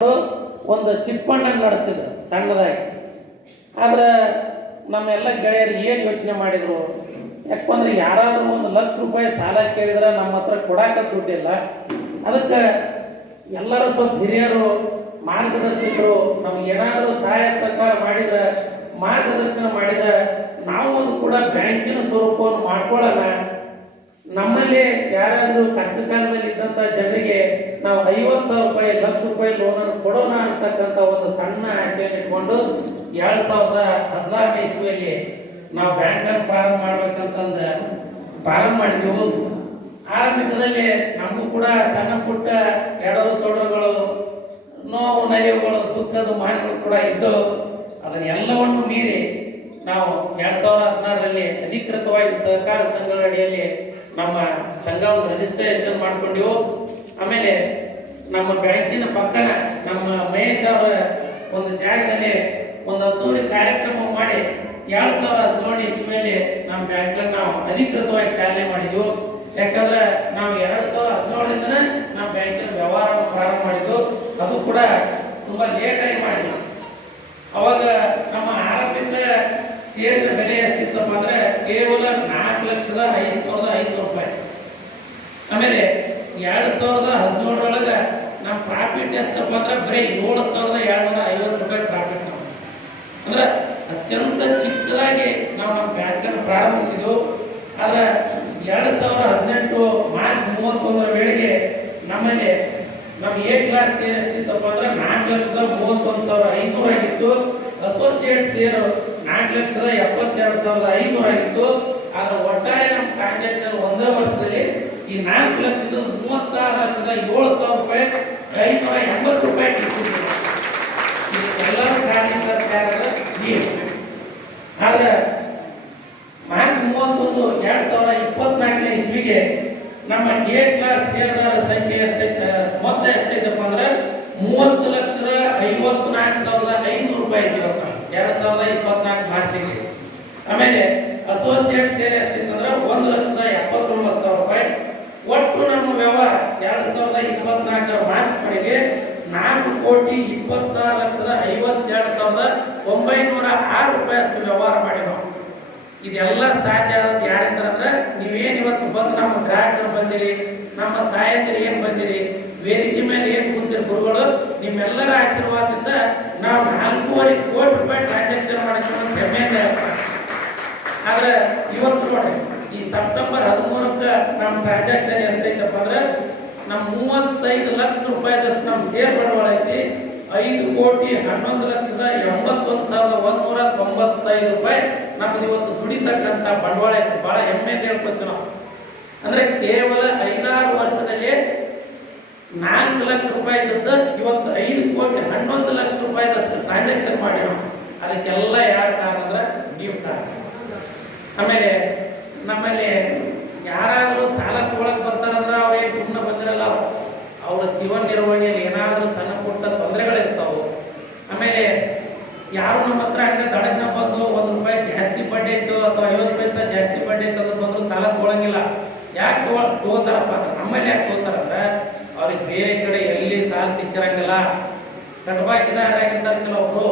ಒಂದು ಚಿಟ್ಫಂಡ್ ನಡೆಸ್ತಿದ್ರು ಸಣ್ಣದಾಗಿ. ಆದ್ರೆ ನಮ್ಮೆಲ್ಲ ಗೆಳೆಯರು ಏನು ಯೋಚನೆ ಮಾಡಿದ್ರು, ಯಾಕಂದ್ರೆ ಯಾರಾದ್ರೂ ₹1,00,000 ಸಾಲ ಕೇಳಿದ್ರೆ ನಮ್ಮ ಹತ್ರ ಕೊಡಾಕ ದುಡ್ಡಿಲ್ಲ. ಅದಕ್ಕೆ ಎಲ್ಲರೂ ಸ್ವಲ್ಪ ಹಿರಿಯರು ಮಾರ್ಗದರ್ಶಕರು ನಮ್ಗೆ ಏನಾದರೂ ಸಹಾಯ ಸಹಕಾರ ಮಾಡಿದ್ರೆ, ಮಾರ್ಗದರ್ಶನ ಮಾಡಿದ್ರೆ ನಾವು ಒಂದು ಕೂಡ ಬ್ಯಾಂಕಿನ ಸ್ವರೂಪವನ್ನು ಮಾಡ್ಕೊಳ್ಳೋಣ. ನಮ್ಮಲ್ಲಿ ಯಾರಾದರೂ ಕಷ್ಟ ಕಾಲದಲ್ಲಿ ಇದ್ದಂಥ ಜನರಿಗೆ ನಾವು ₹50,000 ₹1,00,000 ಲೋನನ್ನು ಕೊಡೋಣ ಅಂತಕ್ಕಂಥ ಒಂದು ಸಣ್ಣ ಆಶೆಯನ್ನು ಇಟ್ಕೊಂಡು 2016 ಇಸ್ವಿಯಲ್ಲಿ ನಾವು ಬ್ಯಾಂಕನ್ನು ಪ್ರಾರಂಭ ಮಾಡ್ಬೇಕಂತಂದು ಪ್ರಾರಂಭ ಮಾಡಿದೆವು. ಆರಂಭಿಕದಲ್ಲಿ ನಮಗೂ ಕೂಡ ಸಣ್ಣ ಪುಟ್ಟ ಎಡದು ತೊಡರುಗಳು, ನೋವು ನಲಿವುಗಳು, ದುಃಖದ ಮಾನಗಳು ಕೂಡ ಇದ್ದು, ಅದನ್ನೆಲ್ಲವನ್ನು ಮೀರಿ ನಾವು 2016ರಲ್ಲಿ ಅಧಿಕೃತವಾಗಿ ಸಹಕಾರ ಸಂಘಗಳ ಅಡಿಯಲ್ಲಿ ನಮ್ಮ ಸಂಘವನ್ನು ರಿಜಿಸ್ಟ್ರೇಷನ್ ಮಾಡ್ಕೊಂಡೆವು. ಆಮೇಲೆ ನಮ್ಮ ಬ್ಯಾಂಕಿನ ಪಕ್ಕನ ನಮ್ಮ ಮಹೇಶ್ ಅವರ ಒಂದು ಜಾಗದಲ್ಲಿ ಒಂದು ಅದ್ದೂರಿ ಕಾರ್ಯಕ್ರಮ ಮಾಡಿ 2017 ಇಸ್ವಿಯಲ್ಲಿ ನಮ್ಮ ಬ್ಯಾಂಕಲ್ಲಿ ನಾವು ಅಧಿಕೃತವಾಗಿ ಚಾಲನೆ ಮಾಡಿದ್ವು. ಯಾಕಂದ್ರೆ ನಾವು 2017ರಿಂದ ನಾವು ಬ್ಯಾಂಕಿನ ವ್ಯವಹಾರ ಪ್ರಾರಂಭ ಮಾಡಿದ್ವು. ಅದು ಕೂಡ ತುಂಬ ಲೇಟಾಗಿ ಮಾಡಿದ್ವಿ. ಅವಾಗ ನಮ್ಮ ಆರಂಭಿಕ ಷೇರಿನ ಬೆಲೆ ಎಷ್ಟಿತ್ತಪ್ಪ ಅಂದ್ರೆ ಕೇವಲ ₹4,05,500. ಆಮೇಲೆ 2017 ನಮ್ಮ ಪ್ರಾಫಿಟ್ ಎಷ್ಟಪ್ಪ ಅಂದ್ರೆ ಬರೀ ₹7,250 ಪ್ರಾಫಿಟ್. ಅಂದ್ರೆ ಅತ್ಯಂತ ಚಿಕ್ಕದಾಗಿ ನಾವು ನಮ್ಮ ಬ್ಯಾಂಕನ್ನು ಪ್ರಾರಂಭಿಸಿದ್ವು. ಆದ್ರೆ 2018 ಮಾರ್ಚ್ 31 ವೇಳೆಗೆ ನಮ್ಮಲ್ಲಿ ನಮ್ಮ ಎ ಕ್ಲಾಸ್ ಶೇರ್ ಎಷ್ಟಿತ್ತಪ್ಪ ಅಂದ್ರೆ ₹4,31,500 ಆಗಿತ್ತು. ಅಸೋಸಿಯೇಟ್ ಶೇರು ₹4,72,500 ಆಗಿತ್ತು. ಆದ್ರೆ ಒಟ್ಟಾರೆ ನಮ್ಮ ಟ್ರಾನ್ಸಾಕ್ಷನ್ ಒಂದೇ ವರ್ಷದಲ್ಲಿ ಈ ₹4,36,07,580 ಎಲ್ಲರೂ ಕಾರ್ಮಿಕ ಸರ್ಕಾರದ ನೀರು. ಆದ್ರೆ ಮಾರ್ಚ್ 31, 2024 ಇಸ್ವಿಗೆ ನಮ್ಮ ಎ ಕ್ಲಾಸ್ ಶೇರ್ದಾರ ಸಂಖ್ಯೆ ಎಷ್ಟೈತೆ, ಮೊತ್ತ ಎಷ್ಟೈತಪ್ಪ ಅಂದ್ರೆ ₹30,54,500 ಇತ್ತು 2024 ಮಾರ್ಚಿಗೆ. ಆಮೇಲೆ ಅಸೋಸಿಯೇಟ್ ಶೇರ್ ಎಷ್ಟಿತ್ತು ಅಂದ್ರೆ ₹1,79,000. ಒಟ್ಟು ನಮ್ಮ ವ್ಯವಹಾರ 2024 ಮಾರ್ಚ್ ವರೆಗೆ ₹4,24,52,906 ಅಷ್ಟು ವ್ಯವಹಾರ ಮಾಡಿ ನಾವು. ಇದೆಲ್ಲ ಸಾಧ್ಯ ಆದ ಯಾರಿಂದ ಅಂದ್ರೆ ನೀವೇನು ಇವತ್ತು ಬಂದು ನಮ್ಮ ಗ್ರಾಹಕರು ಬಂದಿರಿ, ನಮ್ಮ ತಾಯಂದಿರು ಏನು ಬಂದಿರಿ, ವೇದಿಕೆ ಮೇಲೆ ಏನು ಕೂತಿರಿ ಗುರುಗಳು, ನಿಮ್ಮೆಲ್ಲರ ಆಶೀರ್ವಾದದಿಂದ ನಾವು ₹4,500,00,000 ಟ್ರಾನ್ಸಾಕ್ಷನ್ ಮಾಡಕ್ಕೆ ಹೆಮ್ಮೆಯಿಂದ. ಆದ್ರೆ ಇವತ್ತು ನೋಡಿ ಈ ಸೆಪ್ಟೆಂಬರ್ 13ಕ್ಕೆ ನಮ್ಮ ಟ್ರಾನ್ಸಾಕ್ಷನ್ ಎಷ್ಟೈತಪ್ಪ ಅಂದ್ರೆ ನಮ್ಮ ₹35 ಲಕ್ಷ ನಮ್ಮ ಶೇರ್ ಬಂಡವಾಳ ಐತಿ. ₹5,11,81,195 ನಮ್ದು ಇವತ್ತು ದುಡಿತಕ್ಕಂಥ ಬಂಡವಾಳ ಐತಿ. ಬಹಳ ಹೆಮ್ಮೆಯಿಂದ ಹೇಳ್ಕೊತೀವಿ ನಾವು. ಅಂದ್ರೆ ಕೇವಲ 5-6 ವರ್ಷದಲ್ಲಿ ₹4 ಲಕ್ಷ ಇದ್ದದ್ದು ಇವತ್ತು ₹5,11 ಲಕ್ಷ ಟ್ರಾನ್ಸಾಕ್ಷನ್ ಮಾಡಿ ನಾವು. ಅದಕ್ಕೆಲ್ಲ ಯಾರು ಕಾರಣ ಅಂದ್ರೆ ನೀವು ಕಾರಣ. ಆಮೇಲೆ ನಮ್ಮಲ್ಲಿ ಯಾರಾದರೂ ಸಾಲ ತಗೊಳಕ್ ಬರ್ತಾರಂದ್ರೆ ಅವ್ರೇನು ಸುಮ್ಮನೆ ಬಂದಿರಲ್ಲ. ಅವರ ಜೀವನ ನಿರ್ವಹಣೆಯಲ್ಲಿ ಏನಾದರೂ ಸಣ್ಣ ಪುಟ್ಟ ತೊಂದರೆಗಳಿರ್ತಾವೆ. ಆಮೇಲೆ ಯಾರು ನಮ್ಮ ಹತ್ರ ಹಂಗೆ ದಡಗ್ನ ಬಂದು ₹1 ಜಾಸ್ತಿ ಬಡ್ಡಿ ಇತ್ತು ಅಥವಾ 50 ಪೈಸೆ ಜಾಸ್ತಿ ಬಡ್ಡಿ ಇತ್ತು ಅಂತ ಬಂದ್ರು ಸಾಲ ತಗೊಳಂಗಿಲ್ಲ. ಯಾಕೆ ತಗೋತಾರಪ್ಪ ಅಂದ್ರೆ ನಮ್ಮಲ್ಲಿ ಯಾಕೆ ತಗೋತಾರಂದ್ರೆ ಅವ್ರಿಗೆ ಬೇರೆ ಕಡೆ ಎಲ್ಲಿ ಸಾಲ ಸಿಕ್ಕಿರಂಗಿಲ್ಲ, ಕಟಬಾಕಿದಾರಾಗಿರ್ತಾರಲ್ಲ ಅವರು.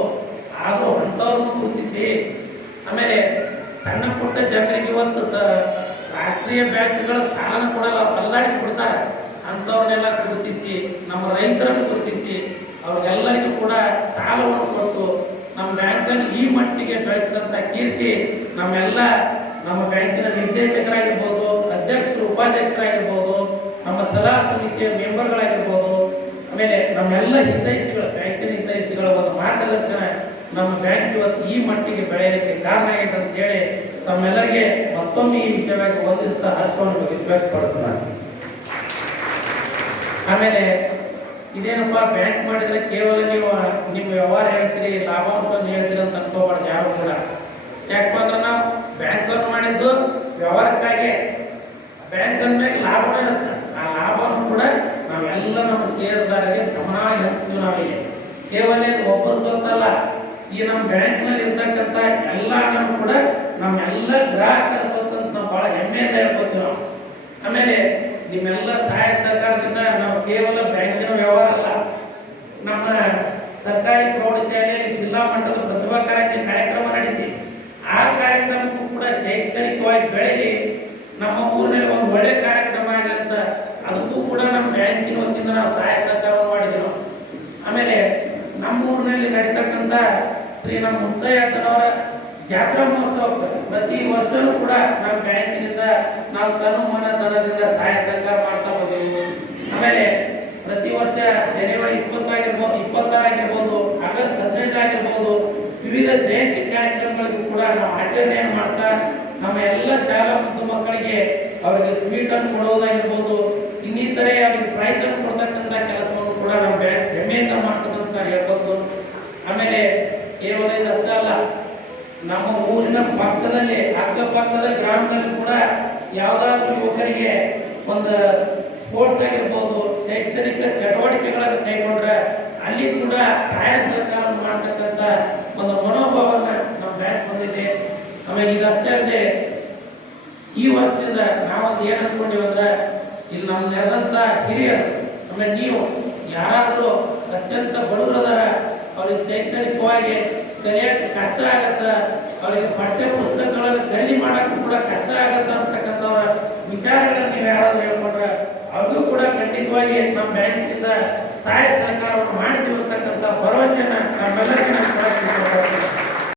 ಆದರೂ ಅಂಥವ್ರನ್ನು ಗುರುತಿಸಿ, ಆಮೇಲೆ ಸಣ್ಣ ಪುಟ್ಟ ಜನರಿಗೆ ಇವತ್ತು ರಾಷ್ಟ್ರೀಯ ಬ್ಯಾಂಕ್ಗಳು ಸಾಲನ ಕೊಡಲ್ಲ, ಅವ್ರು ಅಲ್ಲಾಡಿಸಿಬಿಡ್ತಾರೆ. ಅಂಥವ್ರನ್ನೆಲ್ಲ ಗುರುತಿಸಿ, ನಮ್ಮ ರೈತರನ್ನು ಗುರುತಿಸಿ ಅವ್ರಿಗೆಲ್ಲರಿಗೂ ಕೂಡ ಸಾಲವನ್ನು ಕೊಟ್ಟು ನಮ್ಮ ಬ್ಯಾಂಕನ್ನು ಈ ಮಟ್ಟಿಗೆ ಬೆಳೆಸಿದಂಥ ಕೀರ್ತಿ ನಮ್ಮ ಬ್ಯಾಂಕಿನ ನಿರ್ದೇಶಕರಾಗಿರ್ಬೋದು, ಅಧ್ಯಕ್ಷರು, ಉಪಾಧ್ಯಕ್ಷರಾಗಿರ್ಬೋದು, ನಮ್ಮ ಸಲಹಾ ಸಮಿತಿಯ ಮೆಂಬರ್ಗಳಾಗಿರ್ಬೋದು, ಆಮೇಲೆ ನಮ್ಮೆಲ್ಲ ಹಿತೈಷಿಗಳು, ಬ್ಯಾಂಕಿನ ಹಿತೈಷಿಗಳ ಒಂದು ಮಾರ್ಗದರ್ಶನ ನಮ್ಮ ಬ್ಯಾಂಕ್ ಇವತ್ತು ಈ ಮಟ್ಟಿಗೆ ಬೆಳೆಯಲಿಕ್ಕೆ ಕಾರಣ ಆಗೈತೆ ಅಂತ ಹೇಳಿ ತಮ್ಮೆಲ್ಲರಿಗೆ ಮತ್ತೊಮ್ಮೆ ಈ ವಿಷಯವಾಗಿ ವಂದಿಸ್ತಾ ಹರ್ಷವನ್ನು ವ್ಯಕ್ತಪಡ್ತಾರೆ. ಆಮೇಲೆ ಇದೇನಪ್ಪ ಬ್ಯಾಂಕ್ ಮಾಡಿದ್ರೆ ಕೇವಲ ನೀವು ನಿಮ್ಮ ವ್ಯವಹಾರ ಹೇಳ್ತೀರಿ, ಲಾಭಾಂಶವನ್ನು ಹೇಳ್ತೀರಿ ಅಂತ ಅನ್ಕೋಬಾರ್ದು ಯಾರು ಕೂಡ. ಯಾಕಂದ್ರೆ ನಾವು ಬ್ಯಾಂಕನ್ನು ಮಾಡಿದ್ದು ವ್ಯವಹಾರಕ್ಕಾಗಿ. ಬ್ಯಾಂಕ್ ಅಂದ್ಮೇಲೆ ಲಾಭವೂ ಇರುತ್ತೆ. ಆ ಲಾಭವನ್ನು ಕೂಡ ನಾವೆಲ್ಲ ನಮ್ಮ ಷೇರುದಾರರಿಗೆ ಸಮನಾಗಿ ಹಂಚ್ತೀವಿ. ನಾವಿಲ್ಲಿ ಕೇವಲ ಒಬ್ಬರು ಸ್ವತ್ತಲ್ಲ, ಈ ನಮ್ಮ ಬ್ಯಾಂಕ್ನಲ್ಲಿ ಇರ್ತಕ್ಕಂಥ ಎಲ್ಲ ಹಣನೂ ಕೂಡ ನಮ್ಮೆಲ್ಲ ಗ್ರಾಹಕರ ಸ್ವತ್ತು ಅಂತ ನಾವು ಭಾಳ ಹೆಮ್ಮೆಯಿಂದ ಹೇಳ್ಕೊತೀವಿ ನಾವು. ಆಮೇಲೆ ನಿಮ್ಮೆಲ್ಲ ಸಹಾಯ ಸಹಕಾರದಿಂದ ನಾವು ಕೇವಲ ಬ್ಯಾಂಕಿನ ವ್ಯವಹಾರ ಅಲ್ಲ, ನಮ್ಮ ಸರ್ಕಾರಿ ಪ್ರೌಢಶಾಲೆಯಲ್ಲಿ ಜಿಲ್ಲಾ ಮಟ್ಟದ ಪ್ರತಿಭಾ ಕಾರಂಜಿ ಕಾರ್ಯಕ್ರಮ ನಡೀತಿ. ಆ ಕಾರ್ಯಕ್ರಮಕ್ಕೂ ಕೂಡ ಶೈಕ್ಷಣಿಕವಾಗಿ ಬೆಳಗಿ ನಮ್ಮ ಊರಿನಲ್ಲಿ ಒಂದು ಒಳ್ಳೆ ಕಾರ್ಯಕ್ರಮ ಆಗಲಿ ಅಂತ ಅದಕ್ಕೂ ಕೂಡ ನಮ್ಮ ಬ್ಯಾಂಕಿನ ವತಿಯಿಂದ ನಾವು ಸಹಾಯ ಸಹಕಾರ ಮಾಡಿದೆವು. ಆಮೇಲೆ ನಮ್ಮ ಊರಿನಲ್ಲಿ ನಡೀತಕ್ಕಂಥ ಶ್ರೀ ನಮ್ಮ ಮುತ್ತಯ್ಯನವರ ಜಾತ್ರಾ ಮಹೋತ್ಸವ ಪ್ರತಿ ವರ್ಷವೂ ಕೂಡ ನಮ್ಮ ಬ್ಯಾಂಕಿನಿಂದ ನಾವು ತನು ಮನ ಧನದಿಂದ ಸಹಾಯ ಸಹಕಾರ ಮಾಡ್ತಾ ಹೋದೆವು. ಆಮೇಲೆ ಪ್ರತಿ ವರ್ಷ ಜನವರಿ 26 ಆಗಿರ್ಬೋದು, ಆಗಸ್ಟ್ 15 ಆಗಿರ್ಬೋದು, ವಿವಿಧ ಜಯಂತಿ ಕಾರ್ಯಕ್ರಮಗಳಿಗೂ ಕೂಡ ನಾವು ಆಚರಣೆಯನ್ನು ಮಾಡ್ತಾ ನಮ್ಮ ಎಲ್ಲ ಶಾಲಾ ಮತ್ತು ಮಕ್ಕಳಿಗೆ ಅವರಿಗೆ ಸ್ವೀಟ್ ಅನ್ನು ಕೊಡುವುದಾಗಿರ್ಬೋದು, ಇನ್ನಿತರೆ ಅವರಿಗೆ ಪ್ರೈಸ್ ಅನ್ನು ಕೊಡ್ತಕ್ಕಂಥ ಕೆಲಸವನ್ನು ಕೂಡ ನಾವು ಹೆಮ್ಮೆಯಿಂದ ಮಾಡ್ತಕ್ಕಂಥ ಹೇಳ್ಬೋದು. ಆಮೇಲೆ ಕೇವಲ ಇದಷ್ಟೇ ಅಲ್ಲ, ನಮ್ಮ ಊರಿನ ಪಕ್ಕದಲ್ಲಿ ಅಕ್ಕಪಕ್ಕದ ಗ್ರಾಮದಲ್ಲಿ ಕೂಡ ಯಾವುದಾದ್ರೂ ಯುವಕರಿಗೆ ಒಂದು ಸ್ಪೋರ್ಟ್ಸ್ ಆಗಿರ್ಬೋದು, ಶೈಕ್ಷಣಿಕ ಚಟುವಟಿಕೆಗಳನ್ನು ಕೈಗೊಂಡ್ರೆ ಅಲ್ಲಿ ಕೂಡ ಸಹಾಯ ಸಹಕಾರ ಮಾಡ್ತಕ್ಕಂಥ ಒಂದು ಮನೋಭಾವನ ನಮ್ಮ ಬ್ಯಾಂಕ್ ಹೊಂದಿದೆ. ಆಮೇಲೆ ಇದಷ್ಟೇ ಅಲ್ಲದೆ ಈ ವರ್ಷದಿಂದ ನಾವೊಂದು ಏನು ಅಂದ್ಕೊಂಡಿವಿ ಅಂದ್ರೆ, ಇಲ್ಲಿ ನಮ್ಮ ನೆರೆದಂಥ ಹಿರಿಯರು ಆಮೇಲೆ ನೀವು ಯಾರಾದರೂ ಅತ್ಯಂತ ಬಡವರದಾರ, ಅವ್ರಿಗೆ ಶೈಕ್ಷಣಿಕವಾಗಿ ಕಲಿಯೋಕ್ಕೆ ಕಷ್ಟ ಆಗತ್ತೆ, ಅವರಿಗೆ ಪಠ್ಯ ಪುಸ್ತಕಗಳನ್ನು ಖರೀದಿ ಮಾಡೋಕ್ಕೂ ಕೂಡ ಕಷ್ಟ ಆಗತ್ತೆ ಅಂತಕ್ಕಂಥವ್ರ ವಿಚಾರಗಳನ್ನು ನೀವು ಯಾರಾದರೂ ಹೇಳ್ಕೊಂಡ್ರೆ ಅವ್ರಿಗೂ ಕೂಡ ಖಂಡಿತವಾಗಿ ನಮ್ಮ ಬ್ಯಾಂಕಿನಿಂದ ಸಹಾಯ ಸಹಕಾರವನ್ನು ಮಾಡ್ತೀವಿ ಅಂತಕ್ಕಂಥ ಭರವಸೆಯನ್ನು ನಮ್ಮೆಲ್ಲರಿಗೂ